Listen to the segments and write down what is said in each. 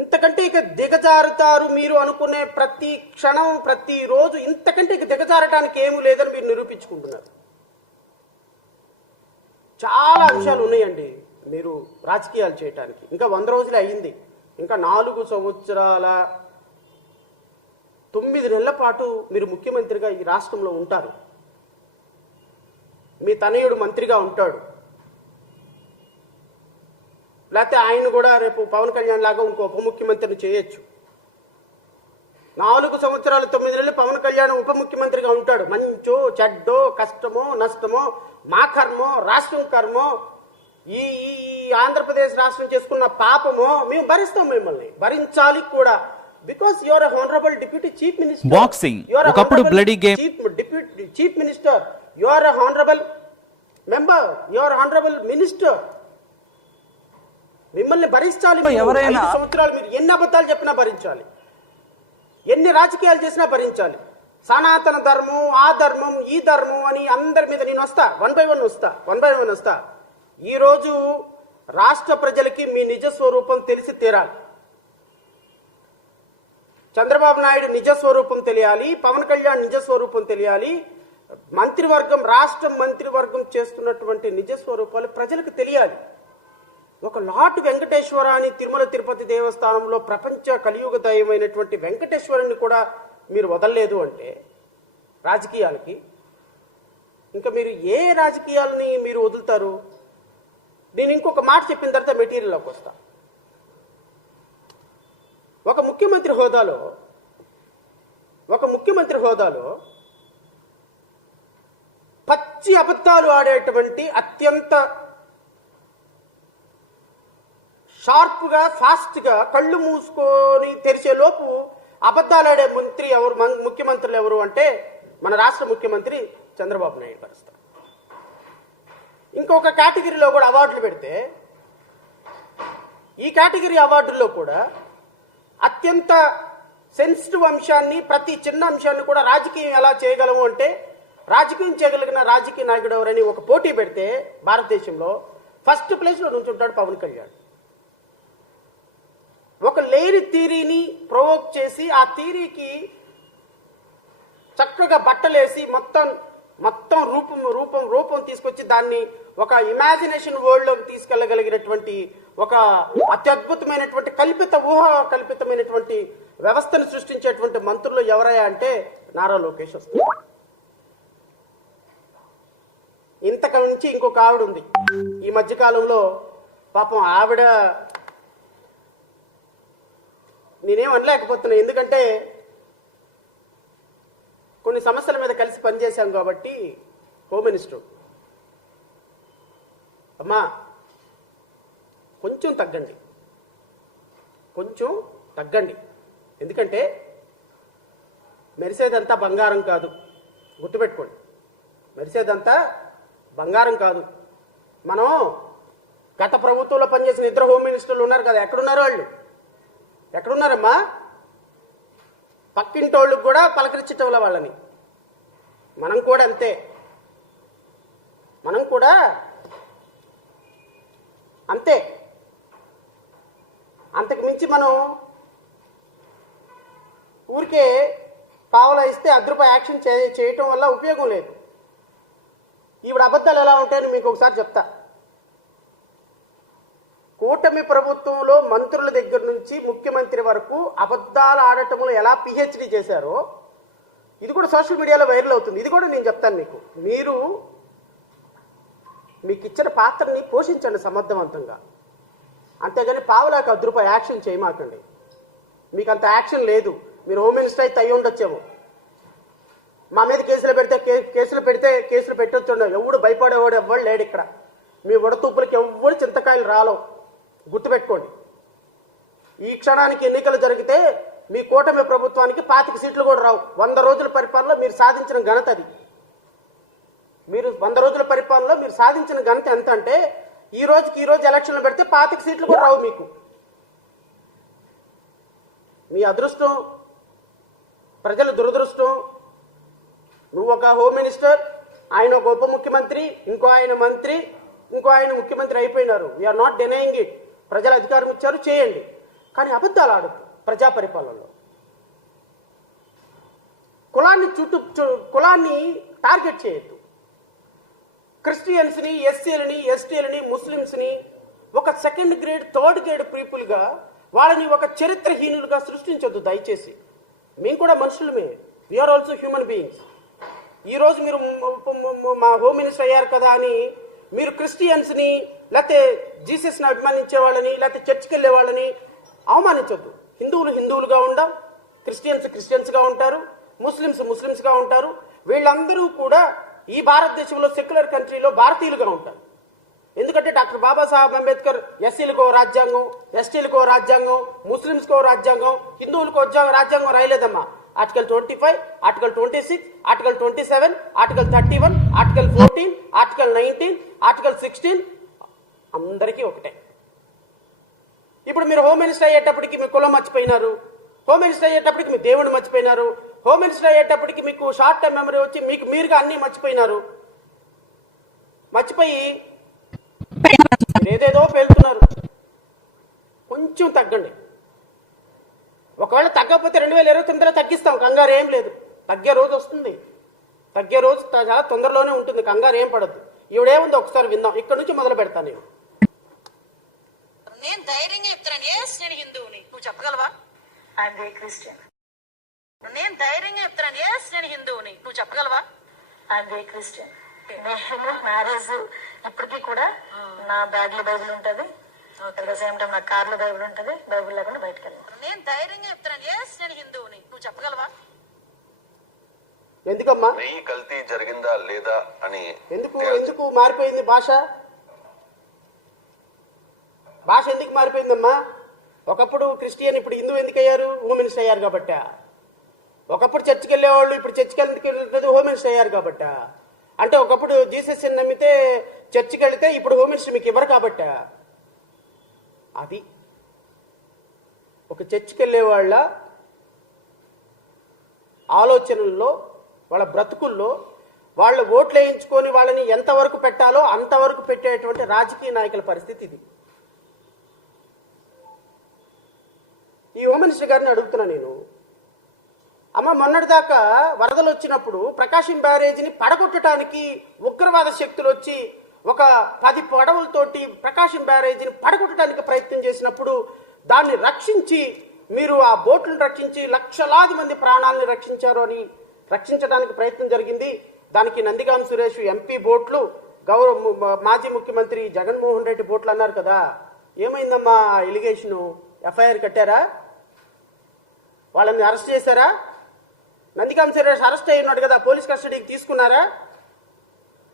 ఇంతకంటే ఇక దిగజారుతారు మీరు అనుకునే ప్రతి క్షణం ప్రతిరోజు ఇంతకంటే ఇక దిగజారటానికి ఏమీ లేదని మీరు నిరూపించుకుంటున్నారు. చాలా అంశాలు ఉన్నాయండి మీరు రాజకీయాలు చేయటానికి. ఇంకా 100 రోజులే అయ్యింది. ఇంకా 4 సంవత్సరాల 9 నెలల పాటు మీరు ముఖ్యమంత్రిగా ఈ రాష్ట్రంలో ఉంటారు. మీ తనయుడు మంత్రిగా ఉంటాడు, లేకపోతే ఆయన కూడా రేపు పవన్ కళ్యాణ్ లాగా ఇంకో ఉప ముఖ్యమంత్రిని చేయొచ్చు. 4 సంవత్సరాలు 9 నెలలు పవన్ కళ్యాణ్ ఉప ముఖ్యమంత్రిగా ఉంటాడు. మంచో చెడ్డో కష్టమో నష్టమో మా కర్మో రాష్ట్రం కర్మో ఈ ఆంధ్రప్రదేశ్ రాష్ట్రం చేసుకున్న పాపమో మేము భరిస్తాం, మిమ్మల్ని భరించాలి కూడా. Because your honourable deputy chief minister. Boxing ఒకప్పుడు bloody game. Deputy chief minister, your honourable member, your honourable minister. మిమ్మల్ని భరించాలి. 5 సంవత్సరాలు మీరు ఎన్ని అబద్ధాలు చెప్పినా భరించాలి, ఎన్ని రాజకీయాలు చేసినా భరించాలి. సనాతన ధర్మం, ఆ ధర్మం, ఈ ధర్మం అని అందరి మీద నేను వస్తా, 1 by 1 వస్తా. ఈరోజు రాష్ట్ర ప్రజలకి మీ నిజ స్వరూపం తెలిసి తీరాలి. చంద్రబాబు నాయుడు నిజ స్వరూపం తెలియాలి, పవన్ కళ్యాణ్ నిజ స్వరూపం తెలియాలి, మంత్రివర్గం రాష్ట్ర మంత్రివర్గం చేస్తున్నటువంటి నిజ స్వరూపాలు ప్రజలకు తెలియాలి. ఒక లార్డ్ వెంకటేశ్వర అని తిరుమల తిరుపతి దేవస్థానంలో ప్రపంచ కలియుగ దైవమైనటువంటి వెంకటేశ్వరుని కూడా మీరు వదలలేదు అంటే రాజకీయాలకి, ఇంకా మీరు ఏ రాజకీయాలని మీరు వదులుతారు? నేను ఇంకొక మాట చెప్పిన తర్వాత మెటీరియల్లోకి వస్తా. ఒక ముఖ్యమంత్రి హోదాలో పచ్చి అబద్ధాలు ఆడేటువంటి అత్యంత షార్ప్గా ఫాస్ట్గా కళ్ళు మూసుకొని తెరిచే లోపు అబద్ధాలు ఆడే ముఖ్యమంత్రులు ఎవరు అంటే మన రాష్ట్ర ముఖ్యమంత్రి చంద్రబాబు నాయుడు గారు. ఇంకొక కేటగిరీలో కూడా అవార్డులు పెడితే ఈ కేటగిరీ అవార్డుల్లో కూడా అత్యంత సెన్సిటివ్ అంశాన్ని, ప్రతి చిన్న అంశాన్ని కూడా రాజకీయం ఎలా చేయగలము అంటే రాజకీయం చేయగలిగిన రాజకీయ నాయకుడు ఎవరని ఒక పోటీ పెడితే భారతదేశంలో ఫస్ట్ ప్లేస్లో నుంచుంటాడు పవన్ కళ్యాణ్. ఒక లేని థీరీని ప్రొవోక్ చేసి ఆ థీరీకి చక్కగా బట్టలేసి మొత్తం రూపం తీసుకొచ్చి దాన్ని ఒక ఇమాజినేషన్ వరల్డ్ లోకి తీసుకెళ్లగలిగినటువంటి ఒక అత్యద్భుతమైనటువంటి కల్పితమైనటువంటి వ్యవస్థను సృష్టించేటువంటి మంత్రులు ఎవరయ్యా అంటే నారా లోకేష్ వస్తారు. ఇంతకు నుంచి ఇంకొక ఆవిడ ఉంది ఈ మధ్యకాలంలో. పాపం ఆవిడ నేనేం అనలేకపోతున్నా, ఎందుకంటే కొన్ని సమస్యల మీద కలిసి పనిచేశాం కాబట్టి. హోమ్ మినిస్టర్ అమ్మా కొంచెం తగ్గండి, ఎందుకంటే మెరిసేదంతా బంగారం కాదు, గుర్తుపెట్టుకోండి. మెరిసేదంతా బంగారం కాదు. మనం గత ప్రభుత్వంలో పనిచేసిన 2 హోమ్ మినిస్టర్లు ఉన్నారు కదా, ఎక్కడున్నారు వాళ్ళు? ఎక్కడున్నారమ్మా? పక్కింటోళ్ళకు కూడా పలకరించటంలో వాళ్ళని. మనం కూడా అంతే, అంతకు మించి మనం ఊరికే పావలా ఇస్తే ₹1 యాక్షన్ చేయటం వల్ల ఉపయోగం లేదు. ఈవిడ అబద్ధాలు ఎలా ఉంటాయని మీకు ఒకసారి చెప్తా. కూటమి ప్రభుత్వంలో మంత్రుల దగ్గర నుంచి ముఖ్యమంత్రి వరకు అబద్ధాలు ఆడటంలో ఎలా పిహెచ్డి చేశారో ఇది కూడా సోషల్ మీడియాలో వైరల్ అవుతుంది. ఇది కూడా నేను చెప్తాను మీకు. మీకు ఇచ్చిన పాత్రని పోషించండి సమర్థవంతంగా, అంతేగాని పావలాకి ₹1 యాక్షన్ చేయమాకండి. మీకు అంత యాక్షన్ లేదు. మీరు హోమ్ మినిస్టర్ అయితే అయ్యి ఉండొచ్చేమో. మా మీద కేసులు పెట్టొచ్చు. ఎవడు భయపడేవాడు ఎవ్వడు లేడు ఇక్కడ. మీ వడతూపులకి ఎవ్వడు చింతకాయలు రాలో, గుర్తుపెట్టుకోండి. ఈ క్షణానికి ఎన్నికలు జరిగితే మీ కూటమి ప్రభుత్వానికి 25 సీట్లు కూడా రావు. 100 రోజుల పరిపాలనలో మీరు సాధించిన ఘనత అది. మీరు 100 రోజుల పరిపాలనలో మీరు సాధించిన ఘనత ఎంత అంటే ఈ రోజు ఎలక్షన్లు పెడితే 25 సీట్లు కూడా రావు మీకు. మీ అదృష్టం, ప్రజల దురదృష్టం. నువ్వు ఒక హోమ్ మినిస్టర్, ఆయన ఒక ఉప ముఖ్యమంత్రి, ఇంకో ఆయన మంత్రి, ఇంకో ఆయన ముఖ్యమంత్రి అయిపోయినారు. We are not denying it. ప్రజలు అధికారం ఇచ్చారు, చేయండి. కానీ అబద్ధాలు ఆడదు ప్రజా పరిపాలనలో. కులాన్ని టార్గెట్ చేయొద్దు. క్రిస్టియన్స్ని, ఎస్సీలని, ఎస్టీలని, ముస్లిమ్స్ని ఒక సెకండ్ గ్రేడ్, థర్డ్ గ్రేడ్ పీపుల్గా, వాళ్ళని ఒక చరిత్రహీనులుగా సృష్టించొద్దు దయచేసి. మేము కూడా మనుషులమే, వీఆర్ ఆల్సో హ్యూమన్ బీయింగ్స్. ఈరోజు మీరు మా హోమ్ మినిస్టర్ అయ్యారు కదా అని మీరు క్రిస్టియన్స్ని, లేకపోతే జీసస్ని అభిమానించే వాళ్ళని, లేకపోతే చర్చికి వెళ్ళే వాళ్ళని అవమానించొద్దు. హిందువులు హిందువులుగా ఉండం, క్రిస్టియన్స్గా ఉంటారు, ముస్లిమ్స్గా ఉంటారు. వీళ్ళందరూ కూడా ఈ భారతదేశంలో సెక్యులర్ కంట్రీలో భారతీయులుగా ఉంటారు. ఎందుకంటే డాక్టర్ బాబాసాహెబ్ అంబేద్కర్ ఎస్సీలకో రాజ్యాంగం, ఎస్టీలకో రాజ్యాంగం, ముస్లిమ్స్కో రాజ్యాంగం, హిందువులకో రాజ్యాంగం రాయలేదమ్మా. Article 25, article 26, article 27, article 31, article 14, article 19, article 16 అందరికీ ఒకటే. ఇప్పుడు మీరు హోమ్ మినిస్టర్ అయ్యేటప్పటికి మీ కులం మర్చిపోయినారు, హోమ్ మినిస్టర్ అయ్యేటప్పటికి మీ దేవుడిని మర్చిపోయినారు, హోమ్ మినిస్టర్ అయ్యేటప్పటికి మీకు షార్ట్ టైం మెమరీ వచ్చి మీరుగా అన్ని మర్చిపోయినారు. మర్చిపోయి ఏదేదో పేలుతున్నారు. కొంచెం తగ్గండి. ఒకవేళ తగ్గకపోతే 2029లో తగ్గిస్తాం, కంగారు ఏం లేదు. తగ్గే రోజు వస్తుంది, తగ్గే రోజు చాలా తొందరలోనే ఉంటుంది, కంగారు ఏం పడద్దు. ఈవిడేముందో ఒకసారి విందాం. ఇక్కడ నుంచి మొదలు పెడతాను నేను. నేను ధైర్యంగా చెప్తాను, ఎస్ నేను హిందువుని, నువ్వు చెప్పగలవా? I'm very Christian. నేను ధైర్యంగా చెప్తాను, ఎస్ నేను హిందువుని, నువ్వు చెప్పగలవా? I'm very Christian. నేను మ్యారేజ్ ఇప్పటికీ కూడా నా బ్యాగ్ లో బైబిల్ ఉంటది, అట్ ద సేమ్ టైం నా కార్ లో బైబిల్ ఉంటది. బైబిల్ లేకుండా బయటకు వెళ్ళాను. నేను ధైర్యంగా చెప్తాను, ఎస్ నేను హిందువుని, నువ్వు చెప్పగలవా? ఎందుకమ్మా నెయ్యి కల్తీ జరిగిందా లేదా అని ఎందుకు మారిపోయింది భాష ఎందుకు మారిపోయిందమ్మా? ఒకప్పుడు క్రిస్టియన్, ఇప్పుడు హిందూ ఎందుకు అయ్యారు? హోమ్ మినిస్టర్ అయ్యారు కాబట్ట. ఒకప్పుడు చర్చికి వెళ్ళేవాళ్ళు, ఇప్పుడు చర్చికి వెళ్ళలేదు, హోమ్ మినిస్టర్ అయ్యారు కాబట్ట. అంటే ఒకప్పుడు జీసస్ నమ్మితే చర్చికి వెళితే ఇప్పుడు హోమ్ మినిస్టర్ మీకు ఇవ్వరు కాబట్ట. అది ఒక చర్చికి వెళ్ళే వాళ్ళ ఆలోచనల్లో, వాళ్ళ బ్రతుకుల్లో, వాళ్ళ ఓట్లు వేయించుకొని వాళ్ళని ఎంతవరకు పెట్టాలో అంతవరకు పెట్టేటువంటి రాజకీయ నాయకుల పరిస్థితి ఇది. ఈ హోమ్ మినిస్టర్ గారిని అడుగుతున్నా నేను, అమ్మ మొన్నటిదాకా వరదలు వచ్చినప్పుడు ప్రకాశం బ్యారేజీని పడగొట్టడానికి ఉగ్రవాద శక్తులు వచ్చి ఒక 10 పడవలతోటి ప్రకాశం బ్యారేజీని పడగొట్టడానికి ప్రయత్నం చేసినప్పుడు దాన్ని రక్షించి, మీరు ఆ బోట్లను రక్షించి లక్షలాది మంది ప్రాణాలను రక్షించడానికి ప్రయత్నం జరిగింది. దానికి నందిగాం సురేష్ ఎంపీ బోట్లు, మాజీ ముఖ్యమంత్రి జగన్మోహన్ రెడ్డి బోట్లు అన్నారు కదా. ఏమైందమ్మా ఎలిగేషను? ఎఫ్ఐఆర్ కట్టారా? వాళ్ళని అరెస్ట్ చేశారా? నందిగాం సురేష్ అరెస్ట్ అయి ఉన్నాడు కదా, పోలీస్ కస్టడీకి తీసుకున్నారా?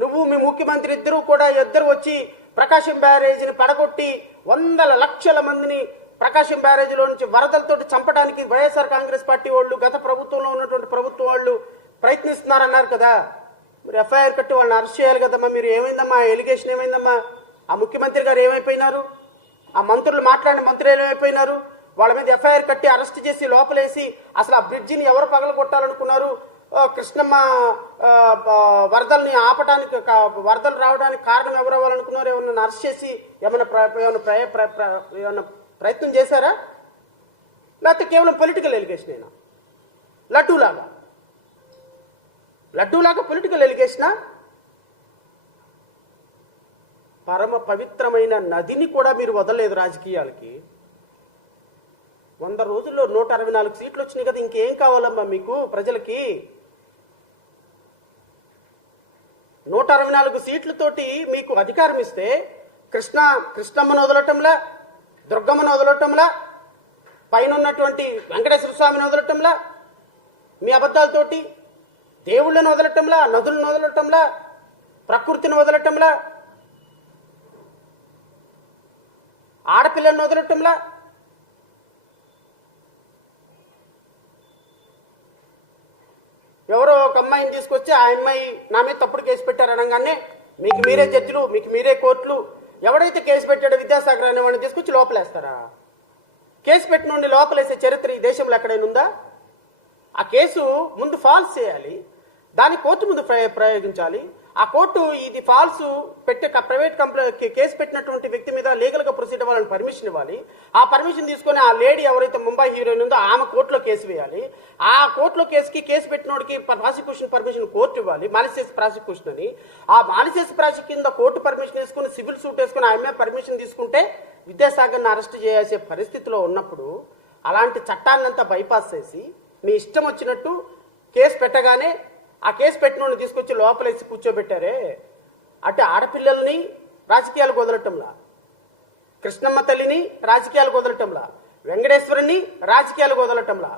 నువ్వు మీ ముఖ్యమంత్రి ఇద్దరు వచ్చి ప్రకాశం బ్యారేజీని పడగొట్టి వందల లక్షల మందిని ప్రకాశం బ్యారేజీలో నుంచి వరదలతో చంపడానికి వైఎస్ఆర్ కాంగ్రెస్ పార్టీ వాళ్ళు, గత ప్రభుత్వంలో ఉన్నటువంటి ప్రభుత్వం వాళ్ళు ప్రయత్నిస్తున్నారన్నారు కదా. మీరు ఎఫ్ఐఆర్ కట్టి వాళ్ళని అరెస్ట్ చేయాలి కదమ్మా. మీరు ఏమైందమ్మా? ఎలిగేషన్ ఏమైందమ్మా? ఆ ముఖ్యమంత్రి గారు ఏమైపోయినారు? ఆ మంత్రులు మాట్లాడిన మంత్రులు ఏమైపోయినారు? వాళ్ళ మీద ఎఫ్ఐఆర్ కట్టి అరెస్ట్ చేసి లోపలేసి అసలు ఆ బ్రిడ్జిని ఎవరు పగలగొట్టాలనుకున్నారు? కృష్ణమ్మ వరదల్ని ఆపడానికి, వరదలు రావడానికి కారణం ఎవరు అవ్వాలనుకున్నారు? ఏమన్నా అరెస్ట్ చేసి ఏమన్నా ప్రయత్నం చేశారా? లేకపోతే కేవలం పొలిటికల్ ఎలిగేషన్ అయినా? లడ్డూలాగా పొలిటికల్ ఎలిగేషనా? పరమ పవిత్రమైన నదిని కూడా మీరు వదలలేదు రాజకీయాలకి. 100 రోజుల్లో 164 సీట్లు వచ్చినాయి కదా, ఇంకేం కావాలమ్మా మీకు ప్రజలకి? 164 సీట్లతోటి మీకు అధికారం ఇస్తే కృష్ణమ్మను వదలటంలా, దుర్గమ్మను వదలటంలా, పైన ఉన్నటువంటి వెంకటేశ్వర స్వామిని వదలటంలా, మీ అబద్ధాలతోటి దేవుళ్ళను వదలటంలా, నదులను వదలటంలా, ప్రకృతిని వదలటంలా, ఆడపిల్లను వదలటంలా, ఎవరో ఒక అమ్మాయిని తీసుకొచ్చి ఆ అమ్మాయి నా మీద తప్పుడు కేసు పెట్టారు అనగానే మీకు మీరే జడ్జిలు, మీకు మీరే కోర్టులు, ఎవడైతే కేసు పెట్టాడో విద్యాసాగర్ అనే వాడిని తీసుకొచ్చి లోపలేస్తారా? కేసు పెట్టిన నుండి లోపలేసే చరిత్ర ఈ దేశంలో ఎక్కడైనా ఉందా? ఆ కేసు ముందు ఫాల్స్ చేయాలి, దాన్ని కోర్టు ముందు ప్రయోగించాలి, ఆ కోర్టు ఇది ఫాల్స్ పెట్టే ప్రైవేట్ కేసు పెట్టినటువంటి వ్యక్తి మీద లీగల్ గా ప్రొసీడ్ అవ్వాలని పర్మిషన్ ఇవ్వాలి. ఆ పర్మిషన్ తీసుకొని ఆ లేడీ ఎవరైతే ముంబై హీరోయిన్ ఉందో ఆమె కోర్టులో కేసు వేయాలి. ఆ కోర్టులో కేసు పెట్టినోడికి ప్రాసిక్యూషన్ పర్మిషన్ కోర్టు ఇవ్వాలి, మాలిసియస్ ప్రాసిక్యూషన్ అని. ఆ మాలిసియస్ ప్రాసిక్యూషన్ కింద కోర్టు పర్మిషన్ వేసుకుని సివిల్ సూట్ వేసుకుని ఆమె పర్మిషన్ తీసుకుంటే విద్యాసాగర్ని అరెస్ట్ చేయాల్సే పరిస్థితిలో ఉన్నప్పుడు అలాంటి చట్టాన్నంతా బైపాస్ చేసి మీ ఇష్టం వచ్చినట్టు కేసు పెట్టగానే ఆ కేసు పెట్టినోడిని తీసుకొచ్చి లోపలేసి కూర్చోబెట్టారే. అంటే ఆడపిల్లల్ని రాజకీయాలకు వదలటంలా, కృష్ణమ్మ తల్లిని రాజకీయాలకు వదలటంలా, వెంకటేశ్వరుని రాజకీయాలకు వదలటంలా,